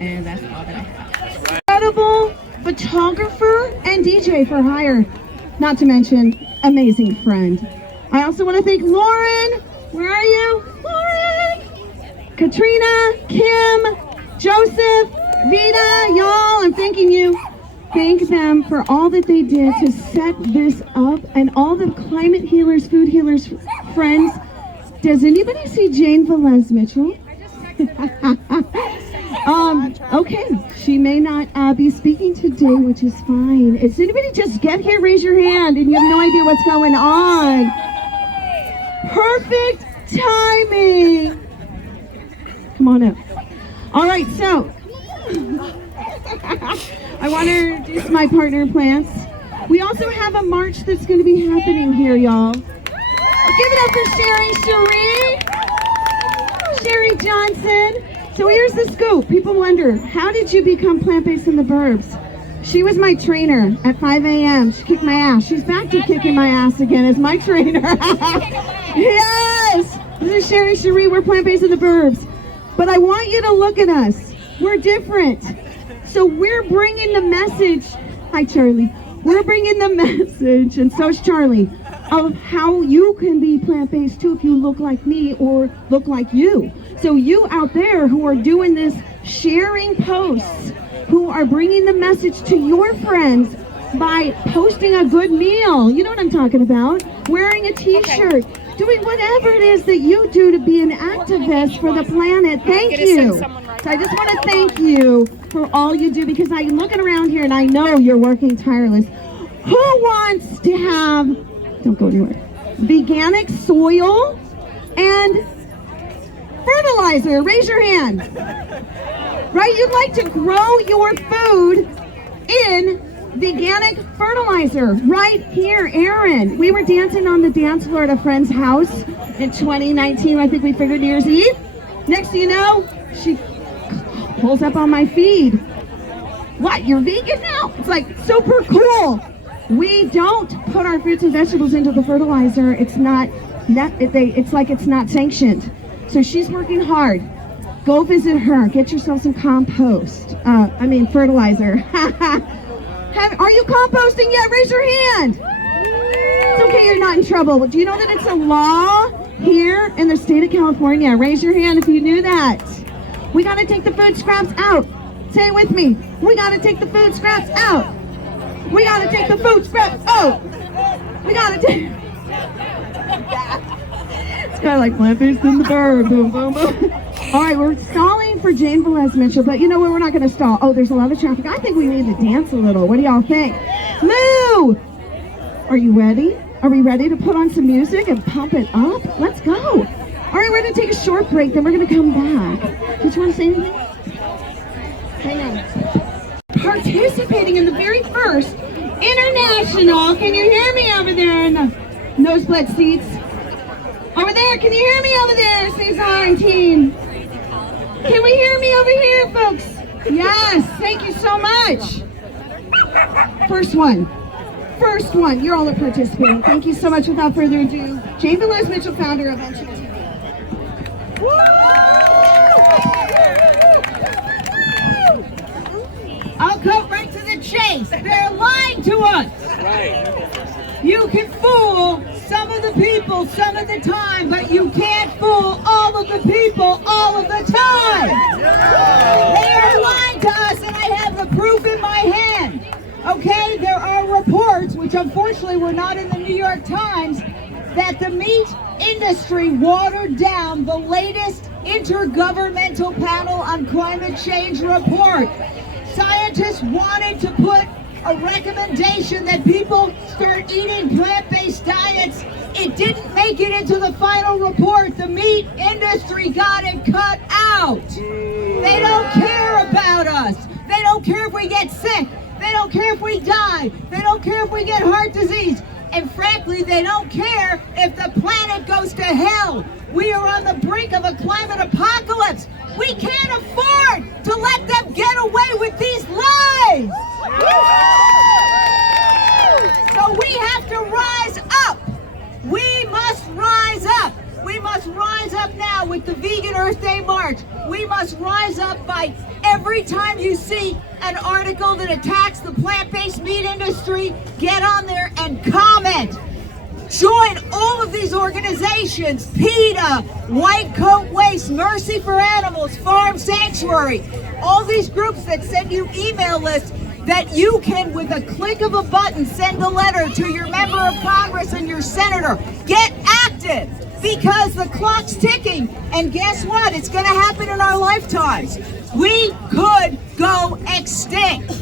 And that's all that I have. Incredible photographer and DJ for hire, not to mention amazing friend. I also want to thank Lauren. Where are you? Lauren! Katrina, Kim, Joseph, Vita, y'all, I'm thanking you. Thank them for all that they did to set this up, and all the climate healers, food healers, friends. Does anybody see Jane Velez Mitchell? Okay, she may not be speaking today, which is fine. Does anybody just get here, raise your hand, and you have no idea what's going on? Perfect timing. Come on up. All right, so I want to introduce my partner plants. We also have a march that's going to be happening here, y'all. Give it up for Sherry Johnson. So here's the scoop. People wonder, how did you become plant-based in the burbs? She was my trainer at 5 a.m. She kicked my ass. She's back to kicking my ass again as my trainer. Yes! This is Sherry. We're plant-based in the burbs. But I want you to look at us. We're different. So we're bringing the message. Hi, Charlie. We're bringing the message, and so is Charlie, of how you can be plant-based too if you look like me or look like you. So you out there who are doing this, sharing posts, who are bringing the message to your friends by posting a good meal, you know what I'm talking about, wearing a t-shirt, doing whatever it is that you do to be an activist for the planet. Thank you. So I just want to thank you for all you do, because I'm looking around here and I know you're working tireless. Who wants to have, don't go anywhere, veganic soil and fertilizer? Raise your hand. Right, you'd like to grow your food in veganic fertilizer right here, Erin. We were dancing on the dance floor at a friend's house in 2019. I think we figured New Year's Eve. Next thing you know, she pulls up on my feed. What, you're vegan now? It's like super cool. We don't put our fruits and vegetables into the fertilizer. It's not that it's like it's not sanctioned. So she's working hard. Go visit her. Get yourself some compost. Fertilizer. Are you composting yet? Raise your hand. It's okay, you're not in trouble. Do you know that it's a law here in the state of California? Raise your hand if you knew that. We got to take the food scraps out. Say it with me. We got to take the food scraps out. We got to take the food scraps out. We got to take... It's kind of like plant-based in the bird. Boom, boom, boom. All right, we're stalling for Jane Velez Mitchell, but you know what? We're not going to stall. Oh, there's a lot of traffic. I think we need to dance a little. What do y'all think? Lou! Are you ready? Are we ready to put on some music and pump it up? Let's go. All right, we're going to take a short break, then we're going to come back. Did you want to say anything? Hang on. Participating in the very first international, can you hear me over there in the nosebleed seats? Over there, can you hear me over there, Cesar and team? Can we hear me over here, folks? Yes, thank you so much. First one. You all are participating. Thank you so much. Without further ado, Jane Velez Mitchell, founder of NCTV. I'll cut right to the chase. They're lying to us. You can fool some of the people some of the time, but you can't fool all of the people all of the time. They are lying to us, and I have the proof in my hand. Okay, there are reports, which unfortunately were not in the New York Times, that the meat industry watered down the latest Intergovernmental Panel on Climate Change report. Scientists wanted to put a recommendation that people start eating plant-based diets. It didn't make it into the final report. The meat industry got it cut out. They don't care about us. They don't care if we get sick. They don't care if we die. They don't care if we get heart disease. And frankly, they don't care if the planet goes to hell. We are on the brink of a climate apocalypse. We can't afford to let them get away with these lies. So we have to rise up. We must rise up. We must rise up now with the Vegan Earth Day March. We must rise up by every time you see an article that attacks the plant-based meat industry, get on there and comment. Join all of these organizations, PETA, White Coat Waste, Mercy for Animals, Farm Sanctuary, all these groups that send you email lists that you can, with a click of a button, send a letter to your member of Congress and your senator. Get active, because the clock's ticking, and guess what? It's going to happen in our lifetimes. We could go extinct,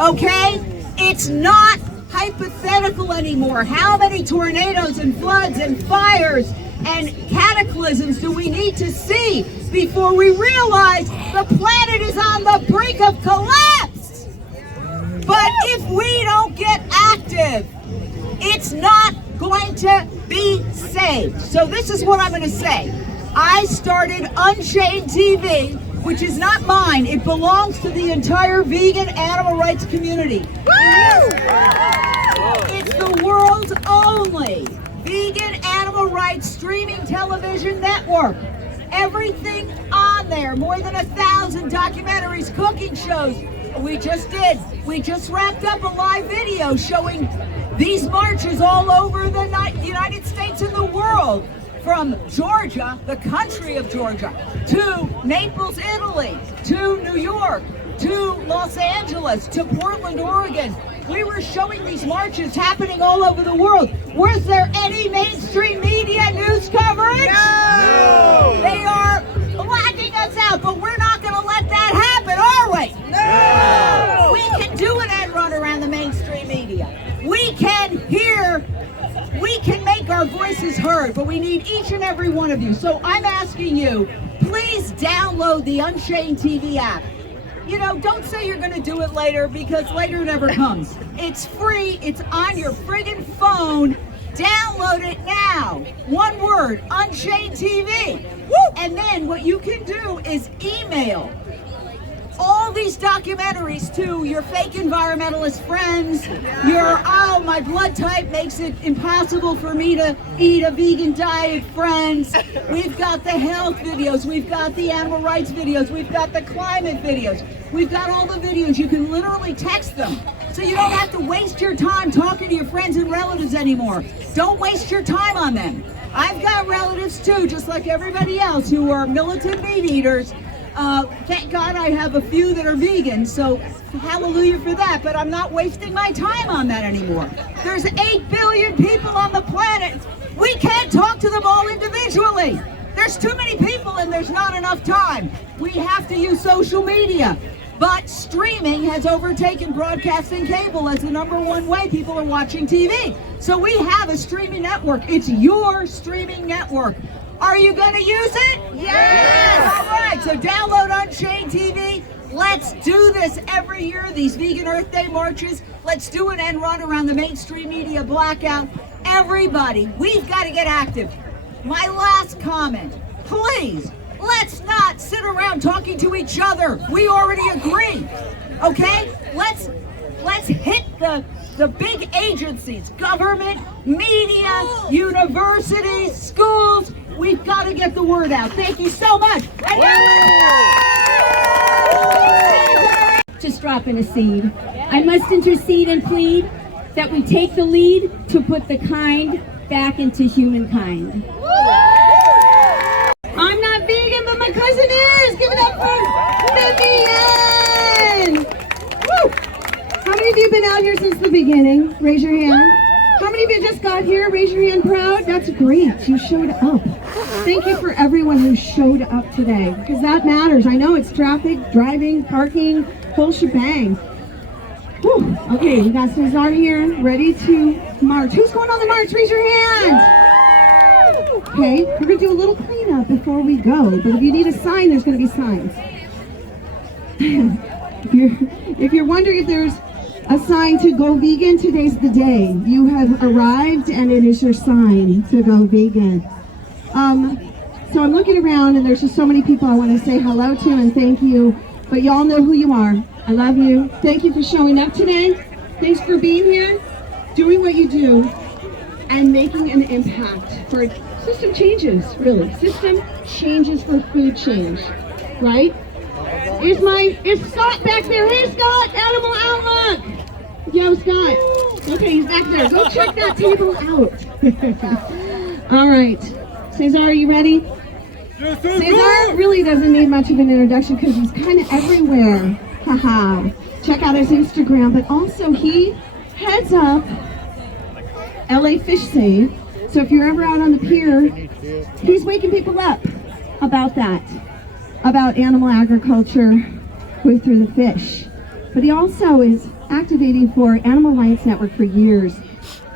okay? It's not hypothetical anymore. How many tornadoes and floods and fires and cataclysms do we need to see before we realize the planet is on the brink of collapse? But if we don't get active, it's not going to be saved. So this is what I'm going to say. I started Unchained TV, which is not mine. It belongs to the entire vegan animal rights community. It's the world's only vegan animal rights streaming television network. Everything on there, more than 1,000 documentaries, cooking shows. We just wrapped up a live video showing these marches all over the United States and the world. From Georgia, the country of Georgia, to Naples, Italy, to New York, to Los Angeles, to Portland, Oregon. We were showing these marches happening all over the world. Was there any mainstream media news coverage? No! They are blacking us out, but we're not going to let that happen, are we? No! We can do an end run around the mainstream media. We can make our voices heard, but we need each and every one of you. So I'm asking you, please download the Unchained TV app. You know, don't say you're going to do it later, because later never comes. It's free. It's on your friggin' phone. Download it now. One word, Unchained TV. Woo! And then what you can do is email all these documentaries to your fake environmentalist friends, your, oh, my blood type makes it impossible for me to eat a vegan diet friends. We've got the health videos, we've got the animal rights videos, we've got the climate videos, we've got all the videos. You can literally text them, so you don't have to waste your time talking to your friends and relatives anymore. Don't waste your time on them. I've got relatives too, just like everybody else, who are militant meat eaters. Thank God I have a few that are vegan, so hallelujah for that, but I'm not wasting my time on that anymore. There's 8 billion people on the planet. We can't talk to them all individually. There's too many people and there's not enough time. We have to use social media. But streaming has overtaken broadcasting cable as the #1 way people are watching TV. So we have a streaming network. It's your streaming network. Are you going to use it? Yes! All right, so download Unchained TV. Let's do this every year, these Vegan Earth Day marches. Let's do an end run around the mainstream media blackout. Everybody, we've got to get active. My last comment, please, let's not sit around talking to each other. We already agree, okay? Let's hit the big agencies, government, media, universities, schools. We've got to get the word out. Thank you so much. Just dropping a seed. I must intercede and plead that we take the lead to put the kind back into humankind. I'm not vegan, but my cousin is. Give it up for Vivian. Woo! How many of you have been out here since the beginning? Raise your hand. How many of you just got here? Raise your hand proud. That's great. You showed up. Thank you for everyone who showed up today, because that matters. I know it's traffic, driving, parking, whole shebang. Whew. Okay, we got Cesar here, ready to march. Who's going on the march? Raise your hand. Okay, we're going to do a little cleanup before we go, but if you need a sign, there's going to be signs. If you're wondering if there's a sign to go vegan, today's the day. You have arrived and it is your sign to go vegan. So I'm looking around and there's just so many people I want to say hello to and thank you, but y'all know who you are. I love you. Thank you for showing up today. Thanks for being here, doing what you do, and making an impact for system changes, really. System changes for food change, right? Is Scott back there? Hey Scott, Animal Outlook. Yo Scott. Okay, he's back there. Go check that table out. All right. Cesar, are you ready? Cesar really doesn't need much of an introduction because he's kind of everywhere. Haha. Check out his Instagram, but also he heads up LA Fish Save. So if you're ever out on the pier, he's waking people up about that, about animal agriculture through the fish. But he also is activating for Animal Alliance Network for years.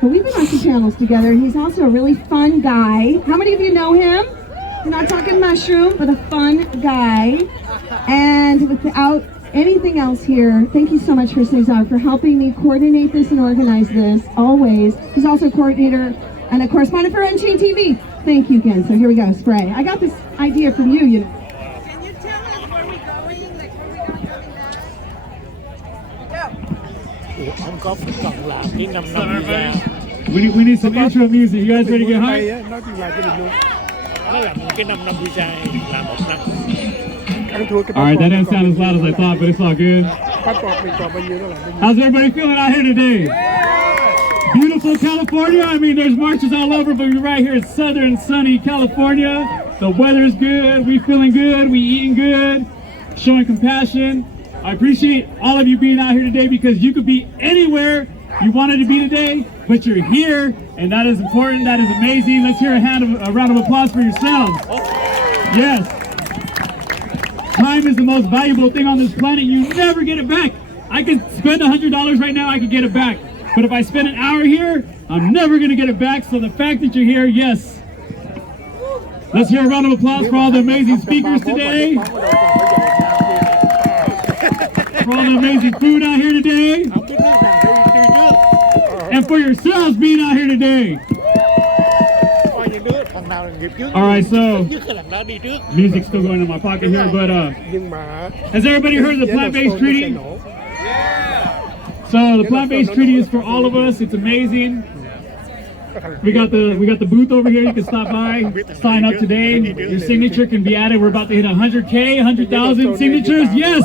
But we've been on some panels together, and he's also a really fun guy. How many of you know him? We're not talking mushroom, but a fun guy. And without anything else here, thank you so much for Cesar for helping me coordinate this and organize this, always. He's also a coordinator and a correspondent for Unchained TV. Thank you again. So here we go, spray. I got this idea from you, you know. Can you tell us where we're going? Like where we're going We need some intro music. You guys ready to get high? Alright, that didn't sound as loud as I thought, but it's all good. How's everybody feeling out here today? Beautiful California. I mean, there's marches all over, but we're right here in southern, sunny California. The weather's good. We feeling good. We eating good. Showing compassion. I appreciate all of you being out here today because you could be anywhere you wanted to be today, but you're here, and that is important. That is amazing. Let's hear a round of applause for yourselves. Yes. Time is the most valuable thing on this planet. You never get it back. I could spend $100 right now. I could get it back. But if I spend an hour here, I'm never going to get it back. So the fact that you're here, yes. Let's hear a round of applause for all the amazing speakers today. For all the amazing food out here today. And for yourselves being out here today. Alright, so music's still going in my pocket here, but has everybody heard of the plant-based treaty? So the plant-based treaty is for all of us. It's amazing. We got the booth over here. You can stop by, sign up today. Your signature can be added. We're about to hit 100K, 100,000 signatures. Yes!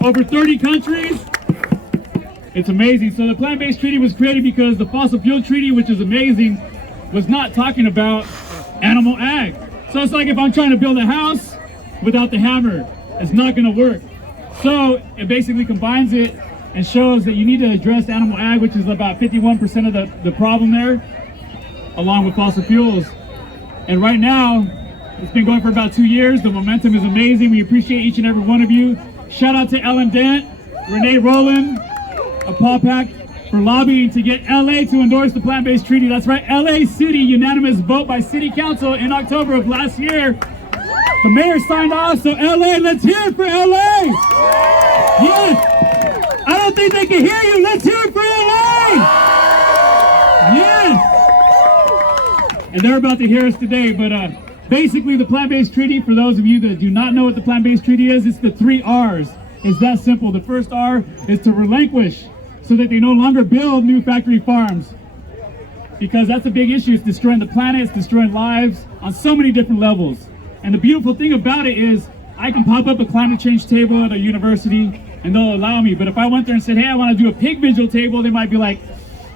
Over 30 countries. It's amazing. So the plant-based treaty was created because the fossil fuel treaty, which is amazing, was not talking about animal ag. So it's like if I'm trying to build a house without the hammer, it's not going to work. So it basically combines it and shows that you need to address animal ag, which is about 51% of the problem there, along with fossil fuels. And right now, it's been going for about 2 years. The momentum is amazing. We appreciate each and every one of you. Shout out to Ellen Dent, Renee Rowland, Paul Pack for lobbying to get LA to endorse the plant-based treaty. That's right, LA City, unanimous vote by City Council in October of last year. The mayor signed off, so LA, let's hear it for LA! Yes! I don't think they can hear you, let's hear it for LA! Yes! And they're about to hear us today, but basically the plant-based treaty, for those of you that do not know what the plant-based treaty is, it's the 3 R's. It's that simple. The first R is to relinquish, so that they no longer build new factory farms. Because that's a big issue. It's destroying the planet, it's destroying lives on so many different levels. And the beautiful thing about it is I can pop up a climate change table at a university and they'll allow me. But if I went there and said, hey, I want to do a pig visual table, they might be like,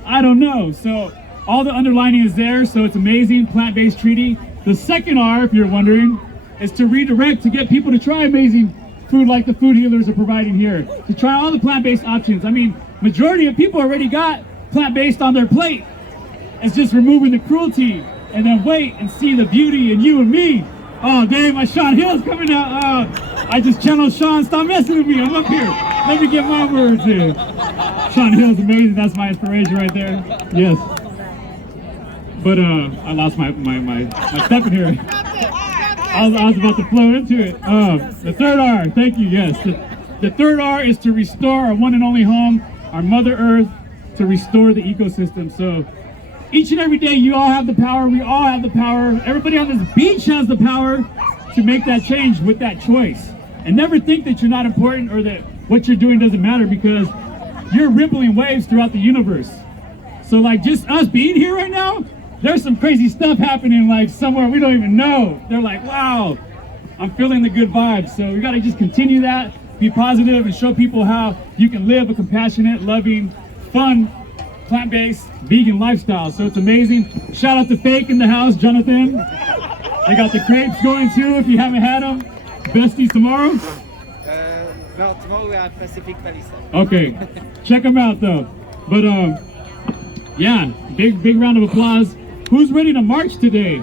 I don't know. So all the underlining is there, so it's amazing, plant-based treaty. The second R, if you're wondering, is to redirect, to get people to try amazing food like the food healers are providing here. To try all the plant-based options. I mean, majority of people already got plant-based on their plate. It's just removing the cruelty and then wait and see the beauty in you and me. Oh, dang, my Sean Hill's coming out. I just channeled Sean. Stop messing with me. I'm up here. Let me get my words in. Sean Hill's amazing. That's my inspiration right there. Yes. But I lost my step in here. I was about to flow into it. The third R, thank you, yes. The third R is to restore our one and only home, our Mother Earth, to restore the ecosystem. So each and every day you all have the power, we all have the power, everybody on this beach has the power to make that change with that choice. And never think that you're not important or that what you're doing doesn't matter, because you're rippling waves throughout the universe. So like just us being here right now, there's some crazy stuff happening like somewhere we don't even know. They're like, wow, I'm feeling the good vibes. So we got to just continue that, be positive, and show people how you can live a compassionate, loving, fun, plant-based, vegan lifestyle. So it's amazing. Shout out to Fake in the house, Jonathan. I got the crepes going too if you haven't had them. Besties tomorrow? No, tomorrow we are at Pacific Palisades. Okay, check them out though. But yeah, big round of applause. Who's ready to march today?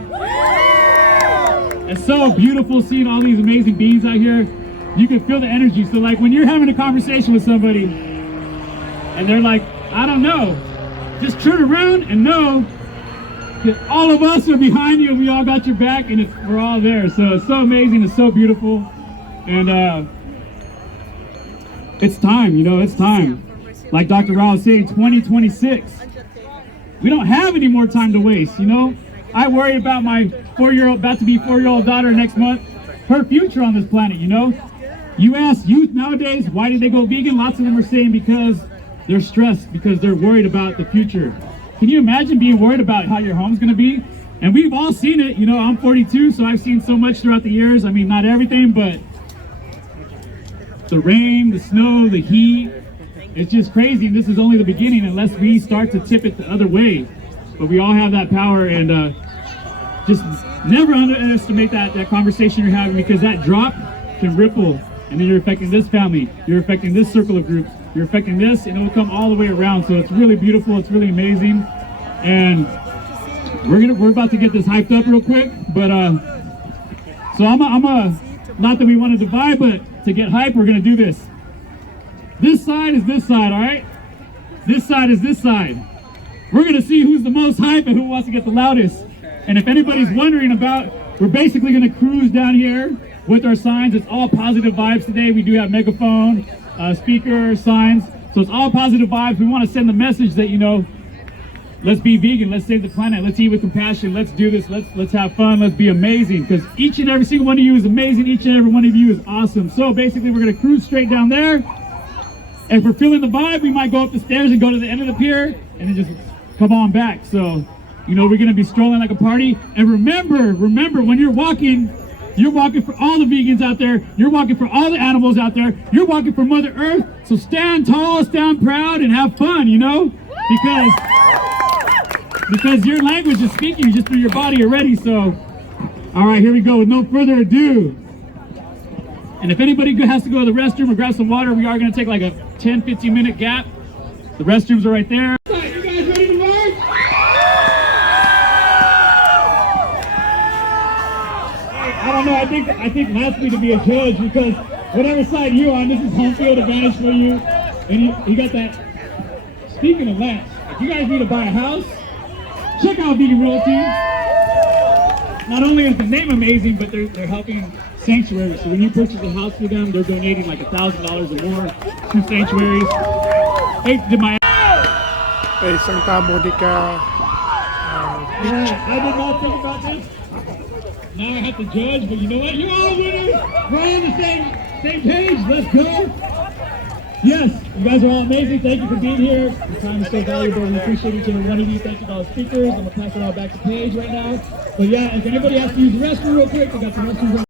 It's so beautiful seeing all these amazing beings out here. You can feel the energy. So like when you're having a conversation with somebody and they're like, I don't know, just turn around and know that all of us are behind you and we all got your back and we're all there. So it's so amazing, it's so beautiful. And it's time, you know, it's time. Like Dr. Rao was saying, 2026. We don't have any more time to waste, you know? I worry about my about to be 4-year-old daughter next month, her future on this planet, you know? You ask youth nowadays, why did they go vegan? Lots of them are saying because they're stressed, because they're worried about the future. Can you imagine being worried about how your home's gonna be? And we've all seen it, you know, I'm 42, so I've seen so much throughout the years. I mean, not everything, but the rain, the snow, the heat, it's just crazy. And this is only the beginning unless we start to tip it the other way. But we all have that power, and just never underestimate that conversation you're having, because that drop can ripple, and then you're affecting this family, you're affecting this circle of groups, you're affecting this, and it will come all the way around. So it's really beautiful, it's really amazing, and we're about to get this hyped up real quick. But so I'm not that we want to divide, but to get hype, we're gonna do this. This side is this side, all right? This side is this side. We're gonna see who's the most hype and who wants to get the loudest. And if anybody's wondering about, we're basically gonna cruise down here with our signs. It's all positive vibes today. We do have megaphone, speaker, signs. So it's all positive vibes. We wanna send the message that, you know, let's be vegan, let's save the planet, let's eat with compassion, let's do this, let's have fun, let's be amazing. Because each and every single one of you is amazing, each and every one of you is awesome. So basically we're gonna cruise straight down there. If we're feeling the vibe, we might go up the stairs and go to the end of the pier and then just come on back. So, you know, we're gonna be strolling like a party. And remember, when you're walking for all the vegans out there, you're walking for all the animals out there, you're walking for Mother Earth. So stand tall, stand proud, and have fun, you know? Because your language is speaking just through your body already. So, all right, here we go. With no further ado. And if anybody has to go to the restroom or grab some water, we are going to take like a 10-15 minute gap. The restrooms are right there. You guys ready to march? I don't know. I think lastly to be a judge, because whatever side you're on, this is home field advantage for you. And you got that. Speaking of that, if you guys need to buy a house, check out Vegan Realty. Not only is the name amazing, but they're helping sanctuaries. So when you purchase a house for them, they're donating like $1,000 or more to sanctuaries. Hey, did my isang tabo di ka I did not think about this. Now I have to judge, but you know what? You're all winners. We're all on the same page. Let's go. Yes, you guys are all amazing. Thank you for being here. Your time is so valuable. We appreciate each and every one of you. Thank you to all the speakers. I'm gonna pass it all back to Paige right now. But yeah, if anybody has to use the restroom real quick, we got some restrooms.